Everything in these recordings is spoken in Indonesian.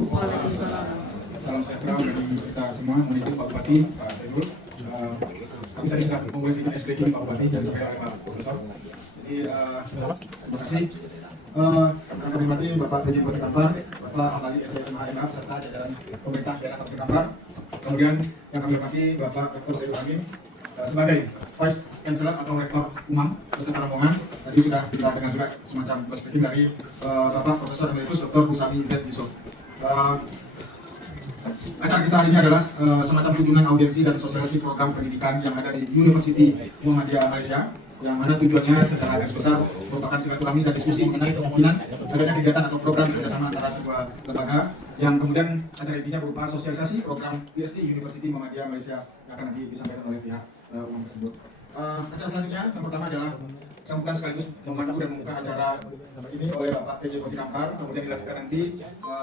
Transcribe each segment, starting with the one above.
wabarakatuh. Salam sejahtera bagi kita semua. Mohon izin Pak Bupati, Pak Saiful. Kami tadi sudah memulai sedikit SPG Pak Bupati dan sampai oleh Pak Profesor. Jadi terima kasih. Yang kami hormati Bapak PJ Bupati Kampar, Bapak Ahli SDM HMA serta jajaran pemerintah daerah Kabupaten Kampar. Kemudian yang kami hormati Bapak Dr. Saiful Amin sebagai Vice Chancellor atau Rektor UMAM beserta rombongan. Tadi sudah kita dengar juga semacam perspektif dari Bapak Profesor Emeritus Dr. Husami Z. Yusuf. Acara kita hari ini adalah semacam kunjungan audiensi dan sosialisasi program pendidikan yang ada di University Muhammadiyah Malaysia, yang mana tujuannya secara garis besar merupakan silaturahmi dan diskusi mengenai kemungkinan adanya kegiatan atau program kerjasama antara kedua lembaga, yang kemudian acara intinya berupa sosialisasi program PhD University Muhammadiyah Malaysia yang akan nanti disampaikan oleh pihak UMAM tersebut. Acara selanjutnya yang pertama adalah sambutan sekaligus memandu dan membuka acara ini oleh Bapak PJ Bupati Kampar, kemudian dilakukan nanti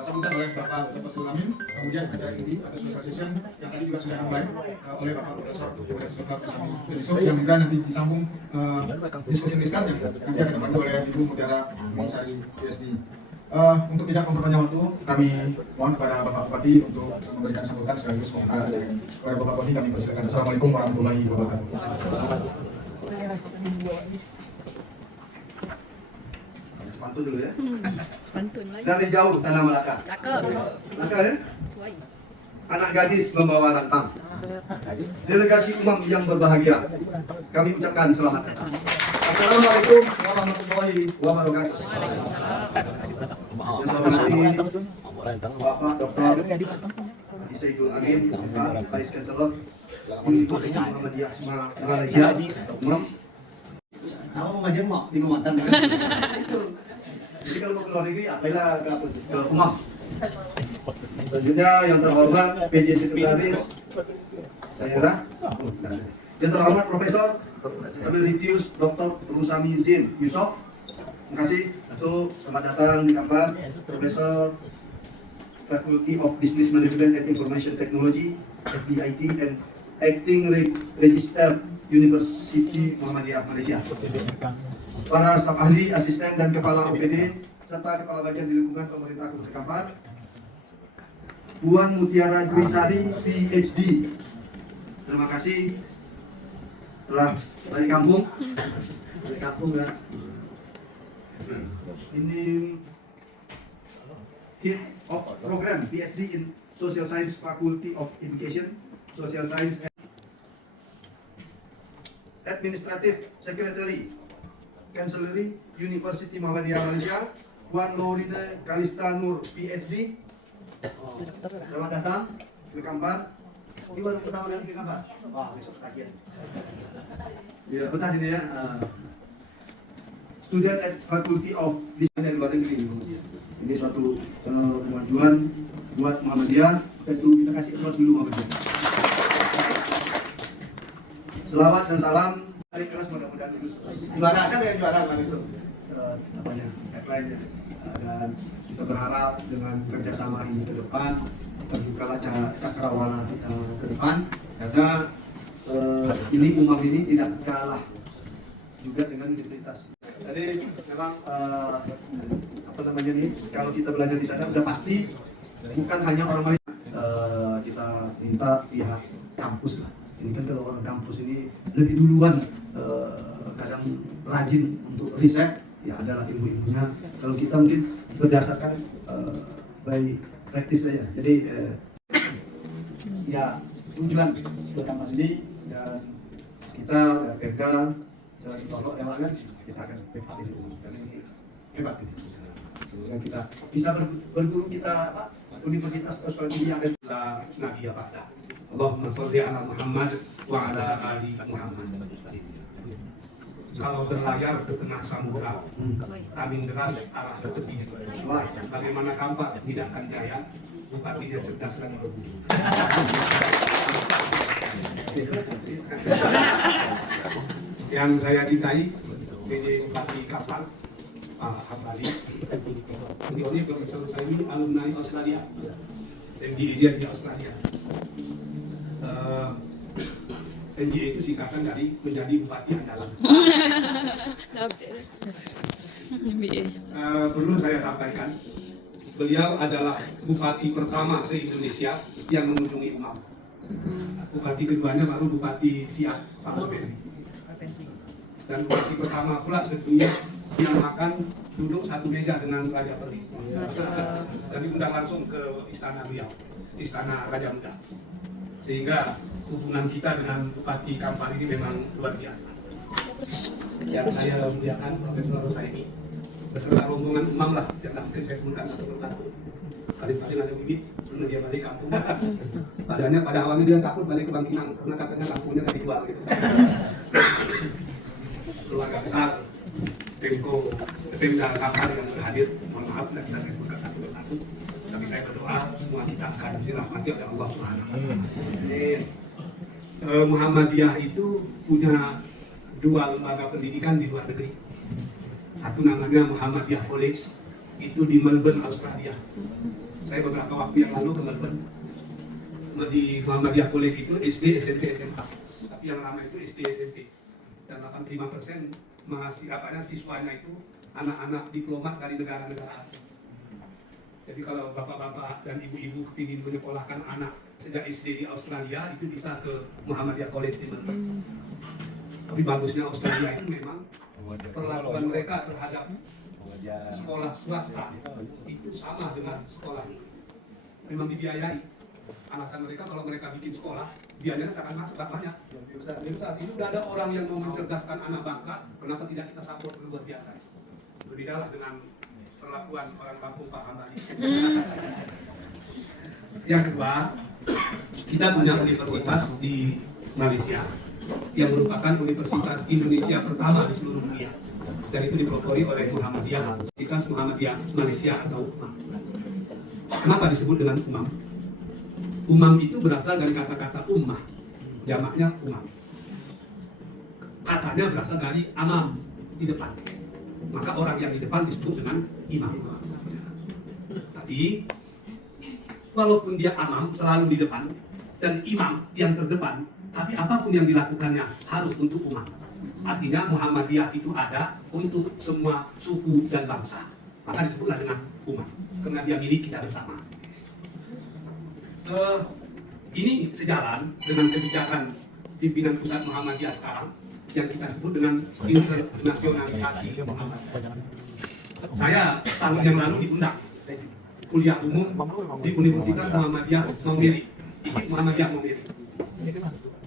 sambutan oleh Bapak Dr. Saiful Amin, kemudian acara inti atau social session yang tadi juga sudah dimulai oleh Bapak Profesor Dr. Husami Z. Yusuf, yang juga nanti disambung diskusi yang nanti akan dipandu oleh Ibu Mutiara Mongsari PhD. Untuk tidak memperpanjang waktu, kami mohon kepada Bapak Bupati untuk memberikan sambutan sekaligus membuka acara ini. Kepada Bapak Bupati kami persilakan. Assalamualaikum warahmatullahi wabarakatuh. Pantun dulu ya. Pantun lagi. Dari jauh tanah Melaka. Cakep. Melaka ya? Anak gadis membawa rantang. Delegasi UMAM yang berbahagia, kami ucapkan selamat datang. Assalamualaikum warahmatullahi wabarakatuh. Yang saya hormati Bapak Dr. Haji Saiful Amin, Pak Vice Chancellor Universiti Muhammadiyah Malaysia, UMAM. Aku Muhammadiyah mau di Kalimantan dengan itu. Jadi kalau mau ke luar negeri, apailah ke UMAM. Selanjutnya yang terhormat PJ Sekretaris Saudara, yang terhormat Profesor Emeritus Dr. Husami Z. Yusuf. Terima kasih untuk selamat datang di Kampar, Profesor Faculty of Business Management and Information Technology (FBIT) and Acting Register University Muhammadiyah Malaysia. Para staf ahli, asisten dan kepala OPD serta kepala bagian di lingkungan pemerintah Kabupaten Kampar. Puan Mutiara Dwi Sari, PhD. Terima kasih telah dari kampung. Dari kampung ya. Ini Head of Program PhD in Social Science Faculty of Education, Social Science and Administrative Secretary, Chancellery University Muhammadiyah Malaysia, Puan Lorine Kalista Nur, PhD. Selamat datang ke Kampar. Ini baru pertama kali ke Kampar. Wah, besok kajian. Ya, betah sini ya. Student at Faculty of Business dari luar negeri. Ini suatu kemajuan buat Muhammadiyah. Tentu kita kasih applause dulu Muhammadiyah. Selawat dan salam. Hari keras mudah-mudahan lulus. Juara kan ya, juara kan itu. Apanya? Headline-nya. Dan kita berharap dengan kerjasama ini ke depan terbukalah cakrawala kita ke depan, karena ini UMAM ini tidak kalah juga dengan universitas. Jadi memang apa namanya nih, kalau kita belajar di sana udah pasti bukan hanya orang Malaysia. Kita minta pihak kampus lah. Ini kan kalau orang kampus ini lebih duluan kadang rajin untuk riset, ya adalah ilmu-ilmunya. Kalau kita mungkin berdasarkan by practice saja. Jadi ya tujuan pertama ini, dan kita pegang selain tolok yang lain, kita akan backup ini karena ini hebat ini. Semoga kita bisa berguru kita apa, universitas atau sekolah tinggi yang ada Nabi ya Pak. Allahumma sholli ala Muhammad wa ala ali Muhammad. Kalau berlayar ke tengah samudra, angin deras arah ke tepi. Bagaimana Kampar tidak akan jaya, bupatinya cerdas lagi berburu. Yang saya cintai, PJ Bupati Kampar, Pak Hambali. Beliau Profesor saya ini alumni Australia, MBA dia di Australia. MBA itu singkatan dari menjadi bupati andalan. Perlu saya sampaikan beliau adalah bupati pertama se-Indonesia yang mengunjungi UMAM. Bupati keduanya baru Bupati Siak, Pak Subedri. Dan bupati pertama pula sedunia yang makan duduk satu meja dengan Raja Perlis. Dan diundang langsung ke istana beliau, istana Raja Muda. Sehingga hubungan kita dengan Bupati Kampar ini memang luar biasa. Yang saya muliakan Profesor Rosaini beserta rombongan UMAM lah, yang mungkin saya sebutkan satu persatu. Kali-kali ada bibit, sebelum dia balik kampung. Pada awalnya dia takut balik ke Bangkinang karena katanya kampungnya dari dijual gitu. Keluarga besar, Pemda Kampar yang berhadir, mohon maaf tidak bisa saya sebutkan satu persatu. Tapi saya berdoa semua kita akan dirahmati oleh Allah Subhanahu wa Ta'ala. Muhammadiyah itu punya dua lembaga pendidikan di luar negeri. Satu namanya Muhammadiyah College, itu di Melbourne, Australia. Saya beberapa waktu yang lalu ke Melbourne. Di Muhammadiyah College itu SD, SMP, SMA. Tapi yang lama itu SD, SMP. Dan 85% siswanya itu anak-anak diplomat dari negara-negara asing. Jadi kalau bapak-bapak dan ibu-ibu ingin menyekolahkan anak sejak SD di Australia, itu bisa ke Muhammadiyah College di Melbourne. Tapi bagusnya Australia itu memang perlakuan mereka terhadap sekolah swasta itu sama dengan sekolah memang dibiayai. Alasan mereka kalau mereka bikin sekolah biayanya sangat banyak. Jadi saat ini sudah ada orang yang mau mencerdaskan anak bangsa, kenapa tidak kita support luar biasa? Berbeda dengan perlakuan orang kampung Pak Hambali. Yang kedua, kita punya universitas di Malaysia yang merupakan universitas Indonesia pertama di seluruh dunia, dan itu dipelopori oleh Muhammadiyah, Universitas Muhammadiyah Malaysia atau UMAM. Kenapa disebut dengan UMAM? UMAM itu berasal dari kata-kata ummah, jamaknya umam. Katanya berasal dari amam, di depan. Maka orang yang di depan disebut dengan imam. Tapi walaupun dia amam selalu di depan dan imam yang terdepan, tapi apapun yang dilakukannya harus untuk umat. Artinya Muhammadiyah itu ada untuk semua suku dan bangsa. Maka disebutlah dengan umat, karena dia milik kita bersama. Ini sejalan dengan kebijakan pimpinan pusat Muhammadiyah sekarang yang kita sebut dengan internasionalisasi Muhammadiyah. Saya tahun yang lalu diundang kuliah umum di Universitas Muhammadiyah Maumere, IKIP Muhammadiyah Maumere.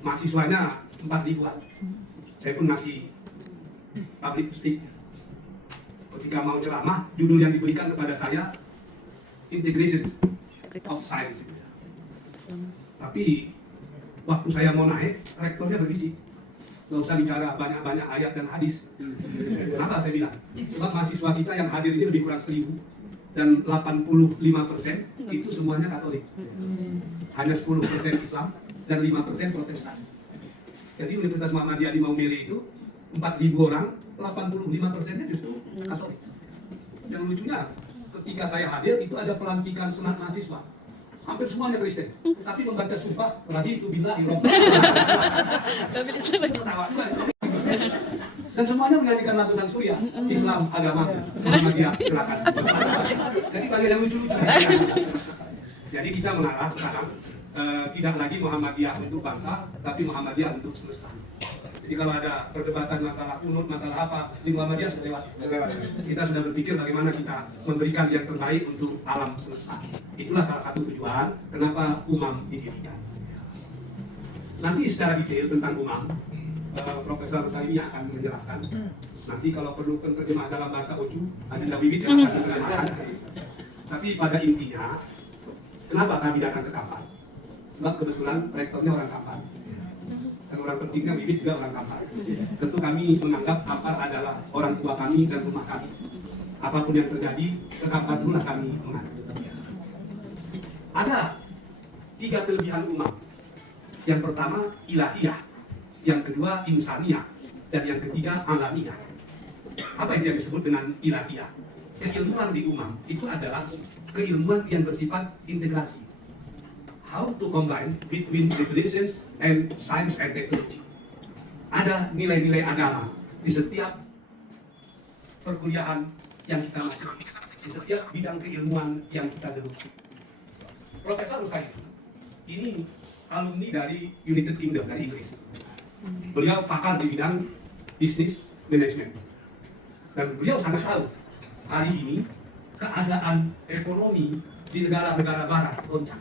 Mahasiswanya 4.000-an. Saya pun masih public speak. Ketika mau ceramah, judul yang diberikan kepada saya Integration of Science. Tapi waktu saya mau naik, rektornya berbisik, nggak usah bicara banyak-banyak ayat dan hadis. Maka saya bilang, sebab mahasiswa kita yang hadir ini lebih kurang 1.000 dan 85% itu semuanya Katolik. Hanya 10% Islam dan 5% Protestan. Jadi Universitas Muhammadiyah di Maumere itu 4.000 orang, 85%-nya justru Katolik. Yang lucunya, ketika saya hadir itu ada pelantikan senat mahasiswa. Hampir semuanya Kristen, tapi membaca sumpah lagi itu bila dan semuanya menyanyikan lagu Surya, Islam agama, Muhammadiyah gerakan. Jadi banyak yang lucu-lucu. Jadi kita mengarah sekarang tidak lagi Muhammadiyah untuk bangsa, tapi Muhammadiyah untuk semesta. Jadi kalau ada perdebatan masalah kunut, masalah apa, di Muhammadiyah sudah lewat. Kita sudah berpikir bagaimana kita memberikan yang terbaik untuk alam semesta. Itulah salah satu tujuan kenapa UMAM didirikan. Nanti secara detail tentang UMAM, Profesor Rosaini akan menjelaskan. Nanti kalau perlu terjemah dalam bahasa Oju, ada bibit yang akan diterjemahkan. Tapi pada intinya, kenapa kami datang ke Kampar? Sebab kebetulan rektornya orang Kampar. Dan orang pentingnya bibit juga orang Kampar. Tentu kami menganggap Kampar adalah orang tua kami dan rumah kami. Apapun yang terjadi, ke Kampar dulu lah kami mengadu. Ada 3 kelebihan UMAM. Yang pertama ilahiyah, yang kedua insaniyah, dan yang ketiga alamiah. Apa itu yang disebut dengan ilahiyah? Keilmuan di UMAM itu adalah keilmuan yang bersifat integrasi. How to combine between revelation and science and technology. Ada nilai-nilai agama di setiap perkuliahan yang kita masuk. di setiap bidang keilmuan yang kita geluti. Profesor Rusaidi ini alumni dari United Kingdom, dari Inggris. Beliau pakar di bidang bisnis manajemen. Dan beliau sangat tahu hari ini keadaan ekonomi di negara-negara barat goncang.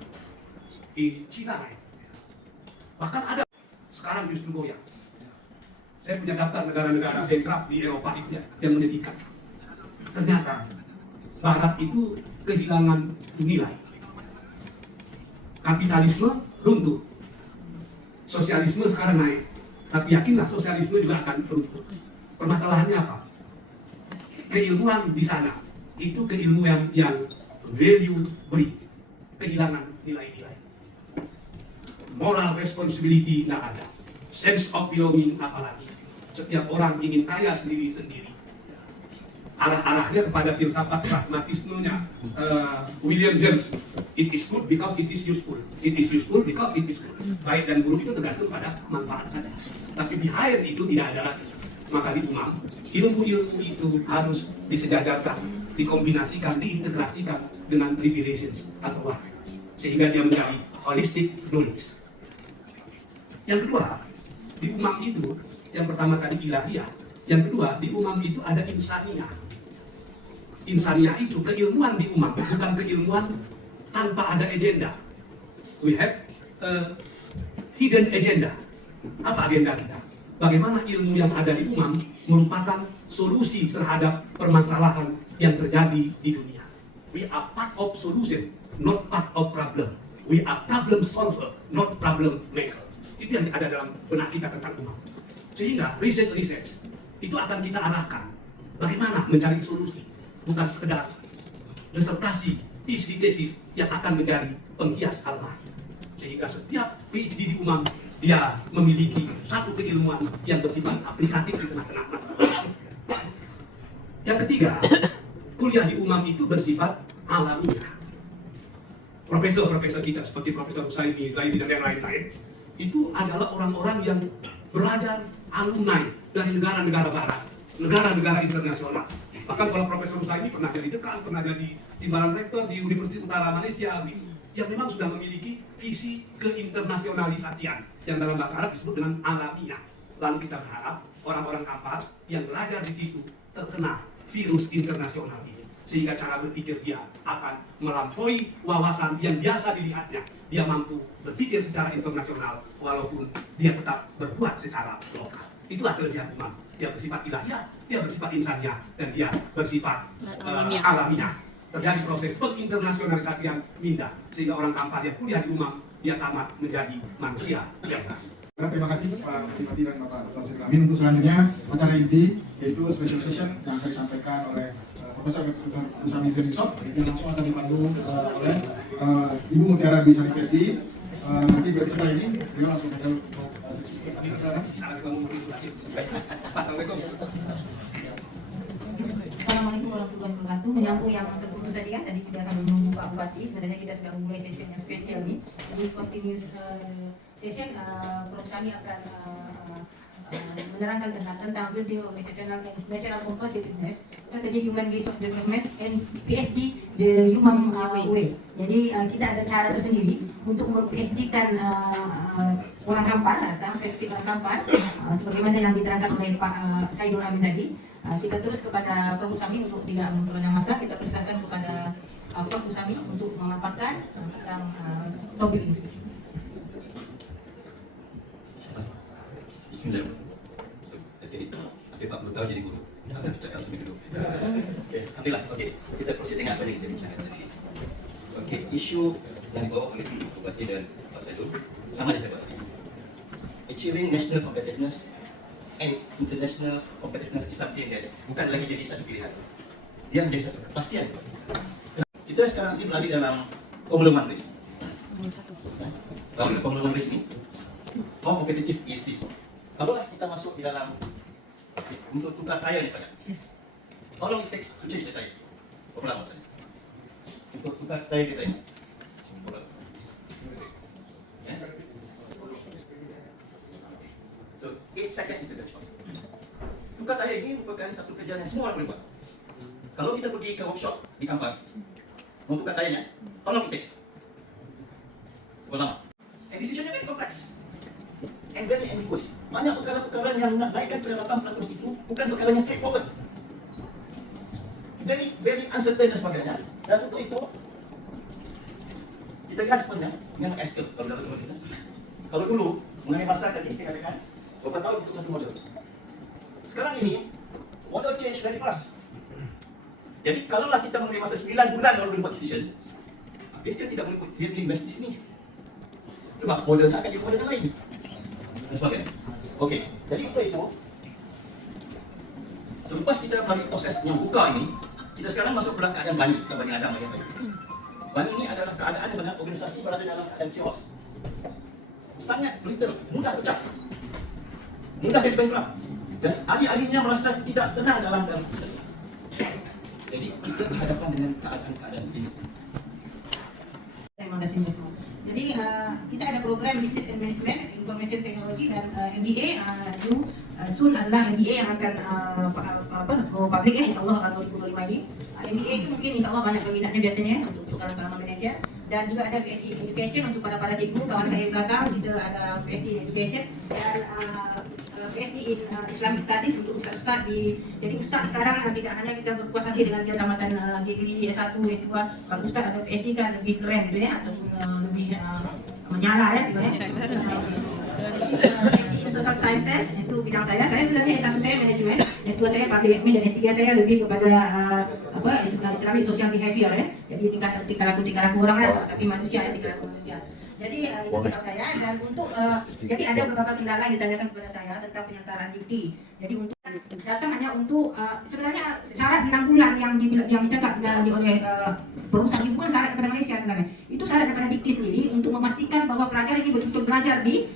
Di Cina naik. Bahkan ada sekarang justru goyang. Saya punya daftar negara-negara bankrupt di Eropa itu yang menyedihkan. Ternyata barat itu kehilangan nilai. Kapitalisme runtuh. Sosialisme sekarang naik. Tapi yakinlah sosialisme juga akan runtuh. Permasalahannya apa? Keilmuan di sana itu keilmuan yang value beri, kehilangan nilai-nilai. Moral responsibility nggak ada, sense of belonging apalagi. Setiap orang ingin kaya sendiri-sendiri. Arah-arahnya kepada filsafat pragmatismenya William James. It is good because it is useful. It is useful because it is good. Baik dan buruk itu tergantung pada manfaat saja. Tapi behind itu tidak ada lagi. Maka di UMAM, ilmu-ilmu itu harus disejajarkan, dikombinasikan, diintegrasikan dengan privileges atau wadah. Sehingga dia menjadi holistic knowledge. Yang kedua, di UMAM itu, yang pertama tadi ilahiyah, yang kedua di UMAM itu ada insaniyah. Insaniyah itu keilmuan di UMAM, bukan keilmuan tanpa ada agenda. We have a hidden agenda. Apa agenda kita? Bagaimana ilmu yang ada di UMAM merupakan solusi terhadap permasalahan yang terjadi di dunia. We are part of solution, not part of problem. We are problem solver, not problem maker. Itu yang ada dalam benak kita tentang UMAM. Sehingga research itu akan kita arahkan bagaimana mencari solusi, bukan sekedar disertasi, tesis yang akan menjadi penghias almari. Sehingga setiap PhD di UMAM dia memiliki satu keilmuan yang bersifat aplikatif di tengah-tengah masyarakat. Yang ketiga, kuliah di UMAM itu bersifat alamiah. Profesor-profesor kita seperti Profesor Rusaidi, Zaidi dan yang lain-lain itu adalah orang-orang yang belajar alumni dari negara-negara barat, negara-negara internasional. Bahkan kalau Profesor Rusaidi pernah jadi dekan, pernah jadi timbalan rektor di Universitas Utara Malaysia, yang memang sudah memiliki visi keinternasionalisasian yang dalam bahasa Arab disebut dengan alamiah. Lalu kita berharap orang-orang kampus yang belajar di situ terkena virus internasional ini, sehingga cara berpikir dia akan melampaui wawasan yang biasa dilihatnya. Dia mampu berpikir secara internasional walaupun dia tetap berbuat secara lokal. Itulah kelebihan UMAM. Dia bersifat ilahiyah, dia bersifat insaniyah, dan dia bersifat alamiah. Terjadi proses penginternasionalisasian minda, sehingga orang kampar yang kuliah di UMAM dia tamat menjadi manusia yang baik. Terima kasih Pak Bupati dan Bapak Dr. Syed Amin. Untuk selanjutnya acara inti yaitu special session yang akan disampaikan oleh Profesor Usami Zenisov yang langsung akan dipandu oleh Ibu Mutiara Bisani PhD. Nanti dari setelah ini beliau langsung ada untuk seksi Assalamualaikum warahmatullahi wabarakatuh. Menyambung yang terputus tadi kan, tadi kita akan menunggu Pak Bupati. Sebenarnya kita sudah memulai sesi yang spesial nih. Jadi continuous session, Prof. Sani akan menerangkan tentang building organizational and national competitiveness, strategi human resource development, and PhD the human way. Jadi kita ada cara tersendiri untuk mem-PhD-kan orang Kampar, sekarang spesifik orang Kampar, sebagaimana yang diterangkan oleh Pak Saidul Amin tadi. Kita terus kepada Prof. Usami untuk tidak memperpanjang masa, kita persilakan kepada Prof. Usami untuk memaparkan tentang topik ini. Bismillah. Oke, 40 tahun jadi guru. Akan cakap seminggu dulu. Alhamdulillah. Okey, kita proceed dengan apa yang kita bicarakan tadi. Okey, isu yang dibawa oleh Pak Bupati dan Pak Saidul sama dia sebut. Achieving national competitiveness and international competitiveness is something that bukan lagi jadi satu pilihan. Dia menjadi satu kepastian. Kita sekarang ini berada dalam Formula 1 race. Dalam Formula 1 race ini, how competitive is it? Kalau kita masuk di dalam untuk tukar tayar ni, how long it takes to change the tire? Berapa lama saja? Untuk tukar tayar kita ini. So 8 seconds is the benchmark. Tukar tayar ini merupakan satu kerja yang semua orang boleh buat. Kalau kita pergi ke workshop di Kampar untuk katanya, tolong teks. Lama. And decisionnya very complex and very ambiguous. Banyak perkara-perkara yang nak naikkan pendapat pendapat itu bukan perkara yang straightforward. Very uncertain dan sebagainya. Dan untuk itu kita lihat sebenarnya dengan SQ kalau dalam sebuah bisnes. Kalau dulu mengenai masyarakat ini saya katakan beberapa tahun untuk satu model. Sekarang ini model change very fast. Jadi kalaulah kita mengenai masa 9 bulan baru boleh buat decision, dia tidak boleh dia invest di sini. Sebab modelnya akan jadi model yang lain. Dan sebagainya. Okey, jadi untuk itu selepas kita melalui proses yang buka ini, kita sekarang masuk dalam keadaan Bani, kita Bani Adam yang baik. Bani ini adalah keadaan di mana organisasi berada dalam keadaan chaos. Sangat brittle, mudah pecah. Mudah jadi bankrupt. Dan ahli-ahlinya merasa tidak tenang dalam proses. Jadi kita berhadapan dengan keadaan-keadaan ini. Terima kasih Mbak. Jadi kita ada program Business and Management, Information Technology dan MBA. Soon adalah MBA yang akan go public ya, insyaAllah 2025 ini. MBA itu mungkin insyaAllah banyak peminatnya biasanya untuk kalangan manajer. Dan juga ada PhD Education untuk para cikgu, kawan saya di belakang. Kita ada PhD Education dan PhD in Islamic Studies untuk ustaz-ustaz jadi ustaz sekarang tidak hanya kita berpuas hati dengan jabatan degree S1, S2. Kalau ustaz ada PhD kan lebih keren gitu ya, ataupun lebih menyala ya gitu ya. Social Sciences itu bidang saya. Saya sebenarnya S1 saya manajemen, S2 saya public admin dan S3 saya lebih kepada Islamic social behavior ya. Jadi tingkah laku orang lah, tapi manusia ya, tingkah laku manusia. Jadi itu bidang saya dan untuk jadi ada beberapa kendala yang ditanyakan kepada saya tentang penyantaran dikti. Jadi untuk datang hanya untuk sebenarnya syarat 6 bulan yang ditetapkan oleh perusahaan itu bukan syarat kepada Malaysia sebenarnya. Itu syarat kepada dikti sendiri untuk memastikan bahwa pelajar ini betul-betul belajar di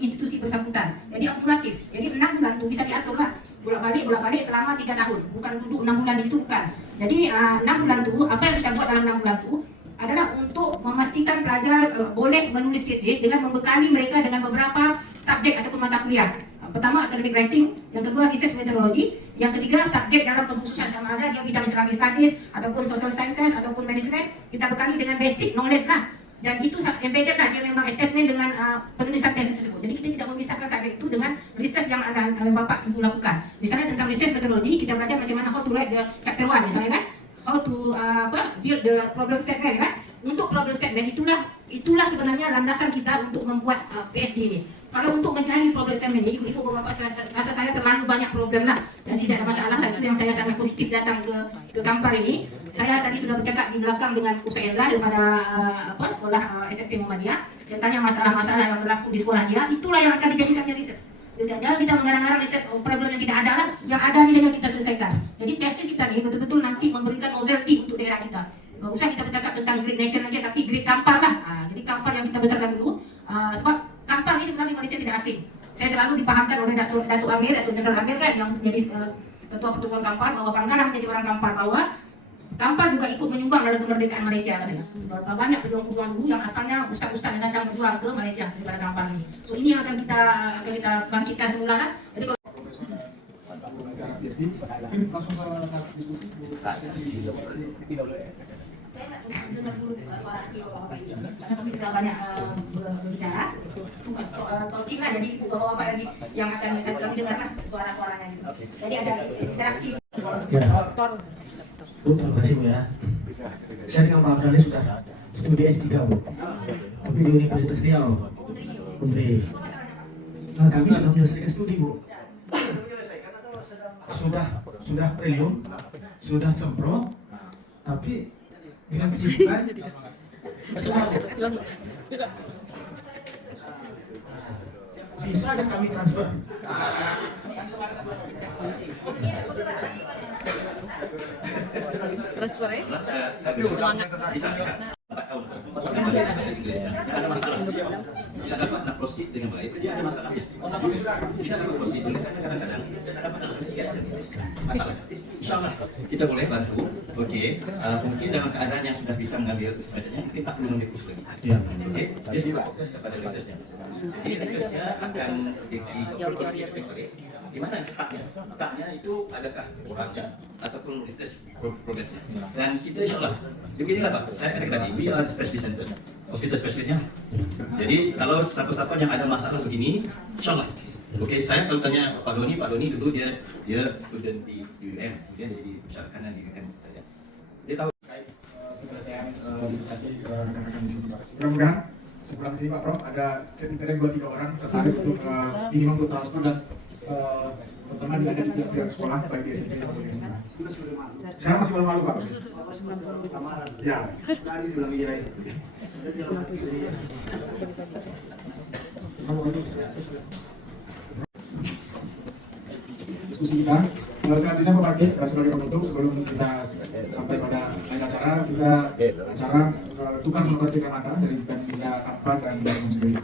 institusi bersangkutan. Jadi akumulatif. Jadi 6 bulan itu bisa diatur lah. Bolak-balik selama 3 tahun. Bukan duduk 6 bulan di situ bukan. Jadi 6 bulan itu apa yang kita buat dalam 6 bulan itu adalah untuk memastikan pelajar boleh menulis tesis dengan membekali mereka dengan beberapa subjek ataupun mata kuliah. Pertama academic writing, yang kedua research methodology, yang ketiga subjek dalam pengkhususan sama ada dia bidang Islamic studies ataupun social sciences ataupun management, kita bekali dengan basic knowledge lah. Dan itu embedded lah, dia memang attachment dengan penulisan tesis tersebut. Jadi kita tidak memisahkan subjek itu dengan research yang Bapak Ibu lakukan. Misalnya tentang research methodology, kita belajar bagaimana how to write the chapter 1 misalnya kan, how to build the problem statement kan. Untuk problem statement itulah sebenarnya landasan kita untuk membuat PhD ini. Kalau untuk mencari problem statement ini, ibu bapak rasa saya terlalu banyak problem lah dan tidak ada masalah lah. Itu yang saya sangat positif datang ke Kampar ini. Saya tadi sudah bercakap di belakang dengan Ustaz Elra daripada sekolah SMP Muhammadiyah. Saya tanya masalah-masalah yang berlaku di sekolah dia, itulah yang akan dijadikannya riset. Jangan kita menggarang-garang riset problem yang tidak ada lah, yang ada nilainya kita selesaikan. Jadi tesis kita ini betul-betul nanti memberikan novelty untuk daerah kita. Nggak usah kita bercakap tentang grade nation aja, tapi grade Kampar lah. Jadi Kampar yang kita besarkan dulu, sebab Kampar ini sebenarnya Malaysia tidak asing. Saya selalu dipahamkan oleh Datuk Jenderal Amir kan, yang menjadi ketua pertubuhan Kampar, bahwa Panggalang menjadi orang Kampar, bahwa Kampar juga ikut menyumbang dalam kemerdekaan Malaysia katanya. Banyak pejuang-pejuang dulu yang asalnya ustaz-ustaz yang datang berjuang ke Malaysia daripada Kampar ini. So ini yang akan kita bangkitkan semula lah. Jadi kalau Mungkin langsung ke diskusi. saya nak dengar dulu suara hati bapak-bapak ini, karena kami sudah banyak berbicara, tugas talking lah, jadi bapak-bapak lagi yang akan kami dengar lah suara-suaranya gitu. Jadi ada interaksi. Bu, terima kasih Bu ya. Saya dengan Pak Abdali sudah studi S3 Bu, tapi di Universitas Riau, Undri. Nah, kami sudah menyelesaikan studi Bu. Sudah prelium, sudah sempro, tapi dengan kesibukan bisa nggak kami transfer? Transfer ya? Semangat. Bisa. 4 tahun. Ada masalah. Bisa dapat nak proceed dengan baik. Dia ada masalah. Kita dapat proceed dulu kan kadang-kadang dapat masalah. Insyaallah kita boleh bantu. Okey. Mungkin dalam keadaan yang sudah bisa mengambil sebenarnya mungkin tak perlu mengambil kursus lagi. Ya. Okey. Dia fokus kepada researchnya. Jadi researchnya akan diberi Gimana startnya? Startnya itu adakah kurangnya ataupun research progresnya? Dan kita insya Allah, beginilah Pak, saya katakan tadi, we are specialist center, hospital spesialisnya. Jadi kalau siapa-siapa yang ada masalah begini, insya Allah. Oke, saya kalau tanya Pak Doni dulu dia student di UM, dia jadi pusat kanan di UM saja. Dia tahu. Penyelesaian disertasi rekan-rekan di sini. Mudah-mudahan sebulan sini Pak Prof ada setidaknya 2-3 orang tertarik untuk minimum untuk transfer dan pertama ada di pihak sekolah baik di SMP maupun di SMA. Saya masih malu-malu Pak. Ya, tadi bilang iya. Diskusi kita. Selanjutnya Pak Parkir sebagai penutup sebelum kita sampai pada akhir acara, kita acara tukar menukar cindera mata dari Pemda Kampar dan Bandung sendiri.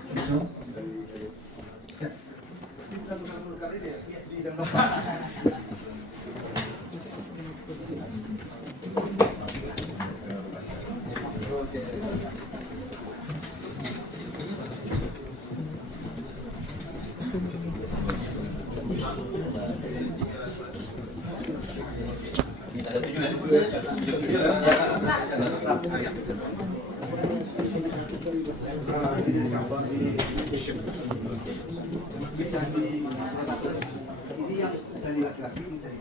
Ini yang dari laki-laki mencari.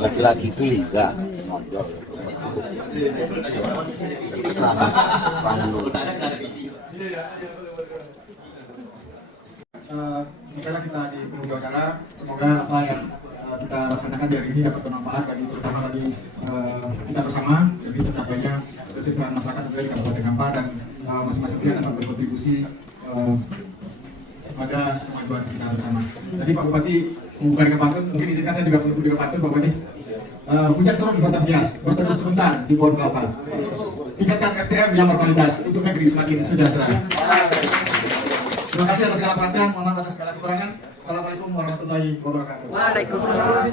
Laki-laki itu liga. Setelah kita di penghujung acara, semoga apa yang kita laksanakan di hari ini dapat bermanfaat bagi terutama bagi kita bersama, jadi tercapainya kesejahteraan masyarakat di Kabupaten Kampar dan masing-masing pihak dapat berkontribusi pada kemajuan kita bersama. Jadi Pak Bupati membuka dengan pantun, mungkin izinkan saya juga menutup dengan pantun Pak Bupati. Hujan turun di Kota Bias, bertemu sebentar di pohon kelapa. Tingkatkan SDM yang berkualitas untuk negeri semakin sejahtera. Terima kasih atas segala perhatian, mohon maaf atas segala kekurangan. Assalamualaikum warahmatullahi wabarakatuh. Waalaikumsalam.